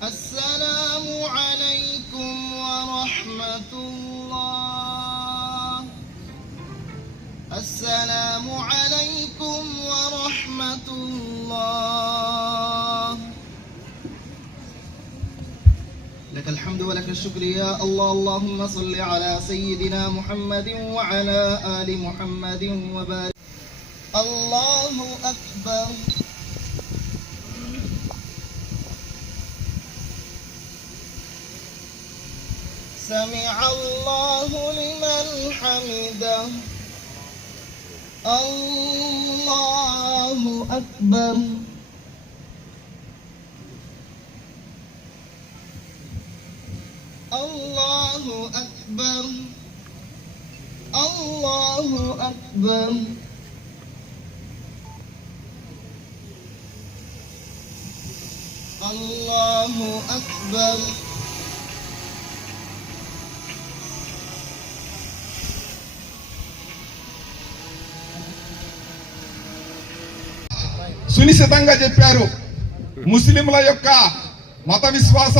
السلام عليكم ورحمة الله. السلام عليكم ورحمة الله. لك الحمد ولك الشكر يا الله. اللهم صل على سيدنا محمد وعلى آل محمد وبارك. الله أكبر. سمع الله لمن حمده. الله أكبر. الله أكبر. الله أكبر. الله أكبر. सुनिश्चित मुस्लिम मत विश्वास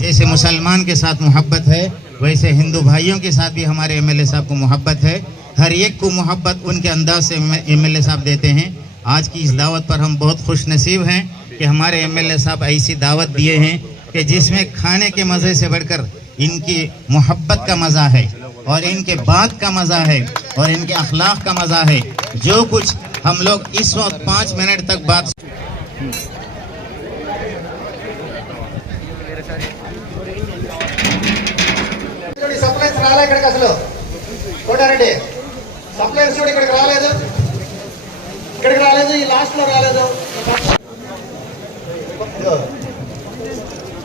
जैसे मुसलमान के साथ मोहब्बत है, वैसे हिंदू भाइयों के साथ भी हमारे एमएलए साहब को मोहब्बत है। हर एक को मोहब्बत उनके अंदाज से एमएलए साहब देते हैं। आज की इस दावत पर हम बहुत खुश नसीब हैं कि हमारे एमएलए साहब ऐसी दावत दिए हैं कि जिसमें खाने के मज़े से बढ़कर इनकी मोहब्बत का मज़ा है और इनके बात का मज़ा है और इनके अखलाक का मज़ा है जो कुछ हम लोग इस वक्त पाँच मिनट तक बात సప్లైస్ రాలే ఇక్కడికి అసలు కోటారెడ్డి సప్లైస్ చూడు ఇక్కడికి రాలేదు ఇక్కడికి రాలేదు ఈ లాస్ట్ లో రాలేదు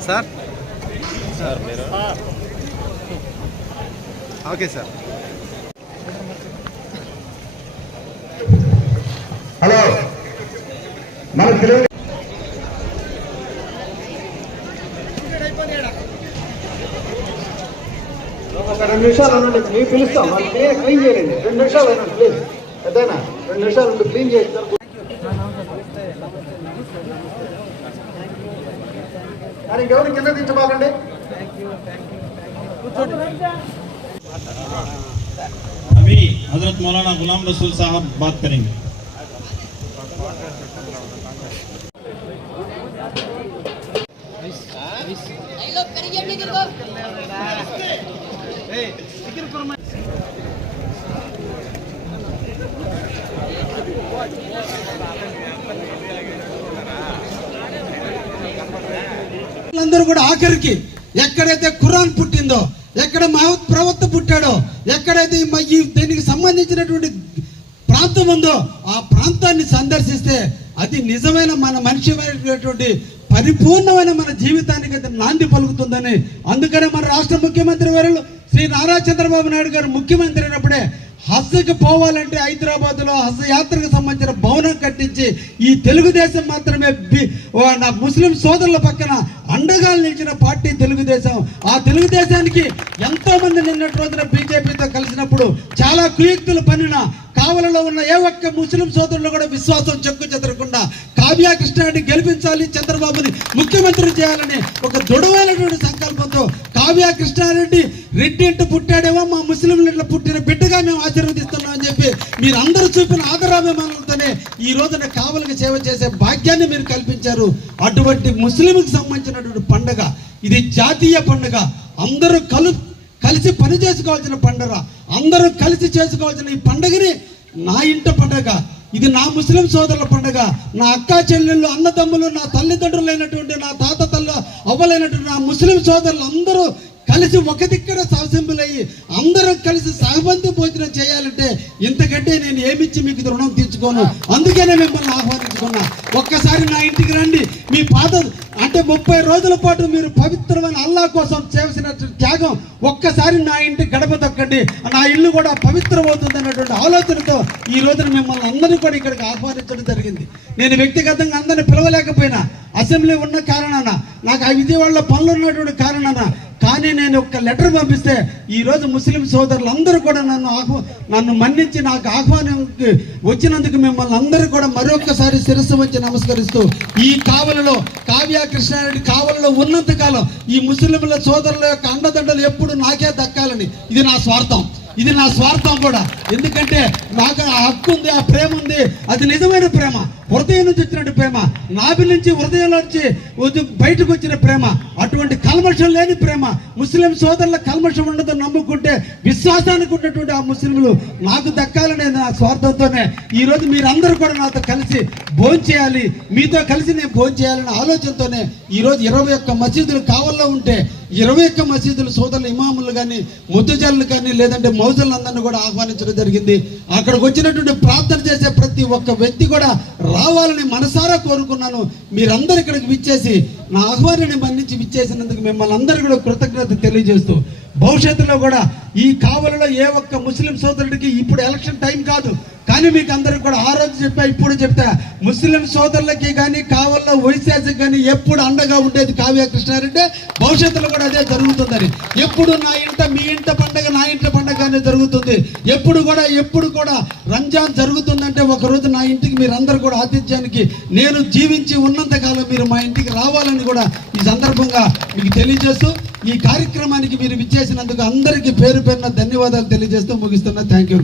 సార్? Okay sir. హలో. మన తెలుగు ఒక రెండు నిమిషాలు ఉండండి మీరు పిలుస్తాం క్లీన్ చేయండి. రెండు నిమిషాలు అయినా ప్లీజ్ పెద్దనా రెండు నిమిషాలు ఉండి క్లీన్ చేస్తారు కానీ ఇంకెవరు కింద దించబాకండి अभी हजरत मौलाना गुलाम रसूल साहब बात करेंगे అందరూ కూడా ఆఖరికి ఎక్కడైతే ఖురాన్ పుట్టిందో ఎక్కడ మహమ్మద్ ప్రవక్త పుట్టాడో ఎక్కడైతే ఈ దీనికి సంబంధించినటువంటి ప్రాంతం ఉందో ఆ ప్రాంతాన్ని సందర్శిస్తే అది నిజమైన మన మనిషిమైనటువంటి పరిపూర్ణమైన మన జీవితానికి అది నాంది పలుకుతుందని. అందుకనే మన రాష్ట్ర ముఖ్యమంత్రి వారు శ్రీ నారా చంద్రబాబు నాయుడు గారు ముఖ్యమంత్రి అయినప్పుడే హజ్కి పోవాలంటే హైదరాబాద్లో హజ్ యాత్రకు సంబంధించిన భవనం కట్టించి ఈ తెలుగుదేశం మాత్రమే నా ముస్లిం సోదరుల పక్కన అండగా నిలిచిన పార్టీ తెలుగుదేశం. ఆ తెలుగుదేశానికి ఎంతో మంది నిన్నటి రోజున బీజేపీతో కలిసినప్పుడు చాలా కుయుక్తులు పనిన కావలలో ఉన్న ఏ ఒక్క ముస్లిం సోదరులు కూడా విశ్వాసం చెక్కు చెదరకుండా కావ్యా కృష్ణారెడ్డి గెలిపించాలి చంద్రబాబుని ముఖ్యమంత్రి చేయాలని ఒక దృఢమైనటువంటి సంకల్పంతో కావ్యా కృష్ణారెడ్డి రెడ్డి ఇంటి పుట్టాడేమో మా ముస్లింల ఇంట్లో పుట్టిన బిడ్డగా మేము ఆశీర్వదిస్తున్నాం అని చెప్పి మీరందరూ చూపిన ఆదరణ ఈ రోజున కావలికి సేవ చేసే భాగ్యాన్ని మీరు కల్పించారు. అటువంటి ముస్లింకి సంబంధించినటువంటి పండగ ఇది జాతీయ పండుగ. అందరూ కలు కలిసి పని చేసుకోవాల్సిన పండుగ. అందరూ కలిసి చేసుకోవాల్సిన ఈ పండుగని నా ఇంట పండుగ. ఇది నా ముస్లిం సోదరుల పండుగ. నా అక్క చెల్లెళ్ళు అన్నదమ్ములు నా తల్లిదండ్రులైనటువంటి నా తాత తల్లి అవ్వలైనటువంటి నా ముస్లిం సోదరులు అందరూ కలిసి ఒక దిక్కన అందరం కలిసి సహబంధి భోజనం చేయాలంటే ఇంతకంటే నేను ఏమిచ్చి మీకు రుణం తీర్చుకోను? అందుకనే మిమ్మల్ని ఆహ్వానించుకున్నా. ఒక్కసారి నా ఇంటికి రండి. మీ పాత అంటే ముప్పై రోజుల పాటు మీరు పవిత్రమైన అల్లా కోసం చేసిన త్యాగం ఒక్కసారి నా ఇంటి గడప తొక్కండి. నా ఇల్లు కూడా పవిత్రమవుతుంది అన్నటువంటి ఆలోచనతో ఈ రోజున మిమ్మల్ని అందరినీ కూడా ఇక్కడికి ఆహ్వానించడం జరిగింది. నేను వ్యక్తిగతంగా అందరిని పిలవలేకపోయినా. అసెంబ్లీ ఉన్న కారణాన నాకు ఆ విజయవాడలో పనులు ఉన్నటువంటి కారణాన కానీ నేను ఒక లెటర్ పంపిస్తే ఈరోజు ముస్లిం ముస్లిం సోదరులందరూ కూడా నన్ను ఆహ్వా నన్ను మన్నించి నాకు ఆహ్వానంకి వచ్చినందుకు మిమ్మల్ని అందరూ కూడా మరొకసారి శిరస్సు వచ్చి నమస్కరిస్తూ ఈ కావలలో కావ్య కృష్ణారెడ్డి కావలలో ఉన్నంత కాలం ఈ ముస్లింల సోదరుల యొక్క అండదండలు ఎప్పుడు నాకే దక్కాలని. ఇది నా స్వార్థం. ఇది నా స్వార్థం కూడా. ఎందుకంటే నాకు ఆ హక్కు ఉంది ఆ ప్రేమ ఉంది. అది నిజమైన ప్రేమ. హృదయం నుంచి వచ్చినట్టు ప్రేమ. నాభి నుంచి హృదయంలో నుంచి వచ్చి- బయటకు వచ్చిన ప్రేమ. అటువంటి కల్మషం లేని ప్రేమ. ముస్లిం సోదరుల కల్మషం ఉండదని నమ్ముకుంటే విశ్వాసానికి ఉన్నటువంటి ఆ ముస్లింలు నాకు దక్కాలనే నా స్వార్థంతోనే ఈ రోజు మీరందరూ కూడా నాతో కలిసి భోంచేయాలి మీతో కలిసి నేను భోంచేయాలనే ఆలోచనతోనే ఈ రోజు ఇరవై ఒక్క మసీదులు కావల్లో ఉంటే ఇరవై ఒక్క మసీదులు సోదరులు ఇమాములు కానీ ముద్దుజల్లు కానీ లేదంటే మౌజులందరినీ కూడా ఆహ్వానించడం జరిగింది. అక్కడికి వచ్చినటువంటి ప్రార్థన చేసే ప్రతి ఒక్క వ్యక్తి కూడా రావాలని మనసారా కోరుకున్నాను. మీరందరూ ఇక్కడికి విచ్చేసి నా ఆహ్వానాన్ని మన్నించి విచ్చేసినందుకు మిమ్మల్ని అందరూ కూడా కృతజ్ఞత తెలియజేస్తూ భవిష్యత్తులో కూడా ఈ కావలలో ఏ ఒక్క ముస్లిం సోదరుడికి ఇప్పుడు ఎలక్షన్ టైం కాదు. కానీ మీకు అందరికి కూడా ఆ రోజు చెప్పా ఇప్పుడు చెప్తా ముస్లిం సోదరులకి కానీ కావల్లో వైశాఖకి కానీ ఎప్పుడు అండగా ఉండేది కావ్య కృష్ణారెడ్డి. భవిష్యత్తులో కూడా అదే జరుగుతుందని. ఎప్పుడు నా ఇంట మీ ఇంట పండగ నా ఇంట పండగ అనేది జరుగుతుంది. ఎప్పుడు కూడా ఎప్పుడు కూడా రంజాన్ జరుగుతుందంటే ఒక రోజు నా ఇంటికి మీరందరూ కూడా ఆతిథ్యానికి నేను జీవించి ఉన్నంతకాలం మీరు మా ఇంటికి రావాలని కూడా ఈ సందర్భంగా మీకు తెలియజేస్తూ ఈ కార్యక్రమానికి మీరు విచ్చేసినందుకు అందరికీ పేరు పేరున ధన్యవాదాలు తెలియజేస్తూ ముగిస్తున్నా. Thank you